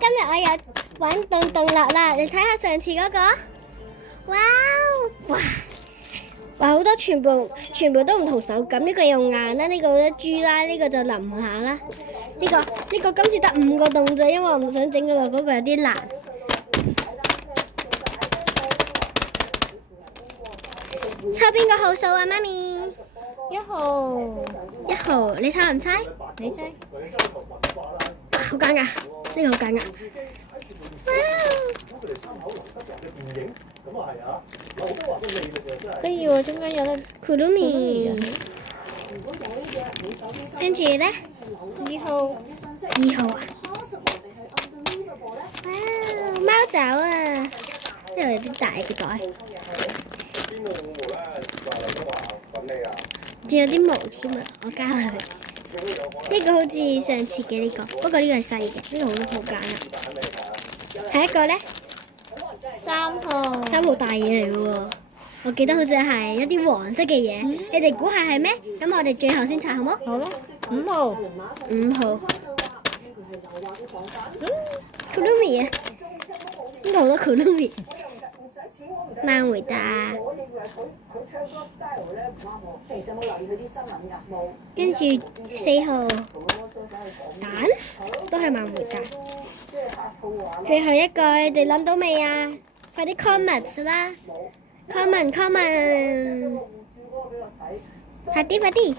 今日我又玩動樂啦，你睇下上次嗰個，哇好多全部都唔同手感，呢個又硬啦，呢個都豬啦，呢個就腍下啦，呢個今次得5個洞啫，因為我唔想整嗰個有啲難。抽邊個號數啊，媽咪？1號，你猜唔猜？你猜？好揀噶，呢個好揀噶。得意喎，中間有粒Kurumi，跟住咧2號啊，貓爪啊，呢度有啲大嘅袋，仲有啲毛添啊，我加落去。呢個好似上次嘅呢個，不過呢個係細嘅，呢個好揀啊。下一個咧，3號，3號大嘢嚟嘅喎，我記得好似係一啲黃色嘅嘢，你哋估下係咩？咁我哋最後先拆好冇？好啦，5號，Kurumi 啊，呢個好多 Kurumi， 慢回答。跟住4號蛋都係慢回答。最後一個你哋諗到未啊？快啲 comment 啦 ！comment， 快啲，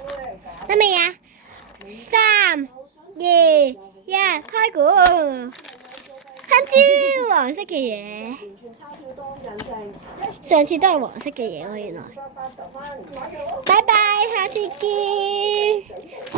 得未啊？3、2、1，開估！香蕉黃色嘅嘢，上次都係黃色嘅嘢喎，原來。拜拜，下次見。哇！